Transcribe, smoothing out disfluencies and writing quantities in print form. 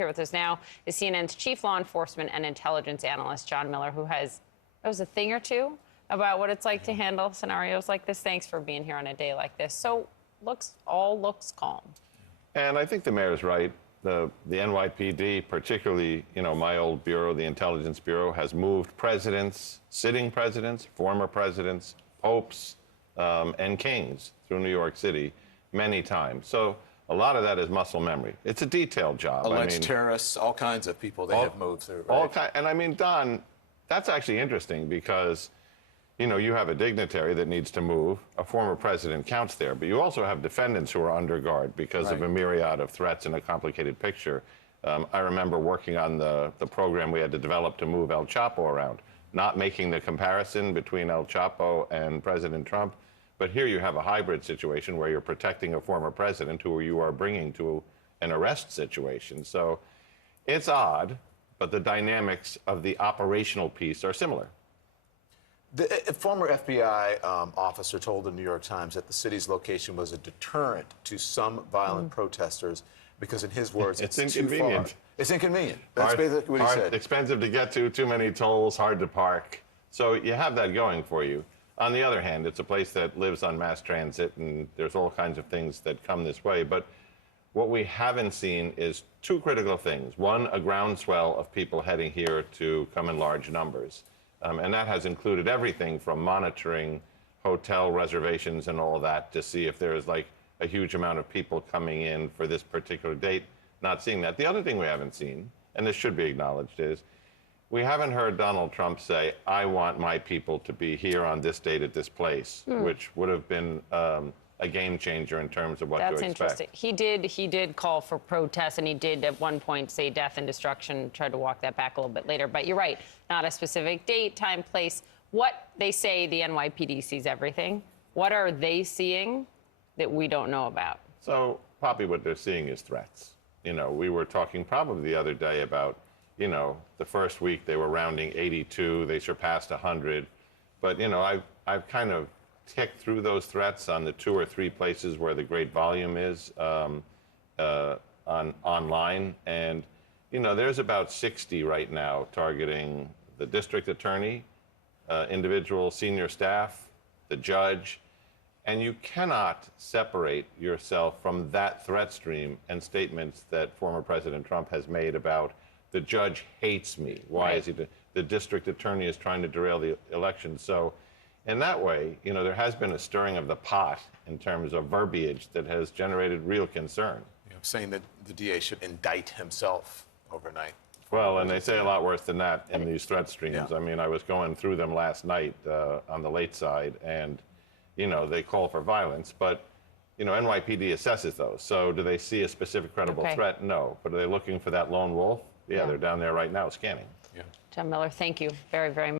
Here with us now is CNN's chief law enforcement and intelligence analyst, John Miller, who knows a thing or two about what it's like to handle scenarios like this. Thanks for being here on a day like this. So, all looks calm. And I think the mayor's right. The NYPD, particularly, my old bureau, the Intelligence Bureau, has moved presidents, sitting presidents, former presidents, popes, and kings through New York City many times. So a lot of that is muscle memory. It's a detailed job. Alleged terrorists, all kinds of people they have moved through. Right? And Don, that's actually interesting because, you have a dignitary that needs to move. A former president counts there, but you also have defendants who are under guard because of a myriad of threats and a complicated picture. I remember working on the program we had to develop to move El Chapo around, not making the comparison between El Chapo and President Trump, but here you have a hybrid situation where you're protecting a former president who you are bringing to an arrest situation. So it's odd, but the dynamics of the operational piece are similar. A former FBI officer told the New York Times that the city's location was a deterrent to some violent protesters because, in his words, it's inconvenient. Too far. It's inconvenient. That's basically what he said. Expensive to get to, too many tolls, hard to park. So you have that going for you. On the other hand, it's a place that lives on mass transit, and there's all kinds of things that come this way. But what we haven't seen is two critical things. One, a groundswell of people heading here to come in large numbers. And that has included everything from monitoring hotel reservations and all that to see if there is like a huge amount of people coming in for this particular date, not seeing that. The other thing we haven't seen, and this should be acknowledged, is we haven't heard Donald Trump say, I want my people to be here on this date at this place, which would have been a game changer in terms of what to expect. That's interesting. He did call for protests, and he did at one point say death and destruction, tried to walk that back a little bit later. But you're right, not a specific date, time, place. What they say, the NYPD sees everything. What are they seeing that we don't know about? So, Poppy, what they're seeing is threats. We were talking probably the other day about, the first week they were rounding 82, they surpassed 100. But, I've kind of ticked through those threats on the 2 or 3 places where the great volume is online. And, there's about 60 right now targeting the district attorney, individual senior staff, the judge. And you cannot separate yourself from that threat stream and statements that former President Trump has made about the judge hates me. Why is he? The district attorney is trying to derail the election. So in that way, there has been a stirring of the pot in terms of verbiage that has generated real concern. Saying that the DA should indict himself overnight. Well, and they say a lot worse than that in these threat streams. I mean, I was going through them last night on the late side, and, they call for violence, but, NYPD assesses those. So do they see a specific credible threat? No. But are they looking for that lone wolf? Yeah, they're down there right now scanning. John Miller, thank you very, very much.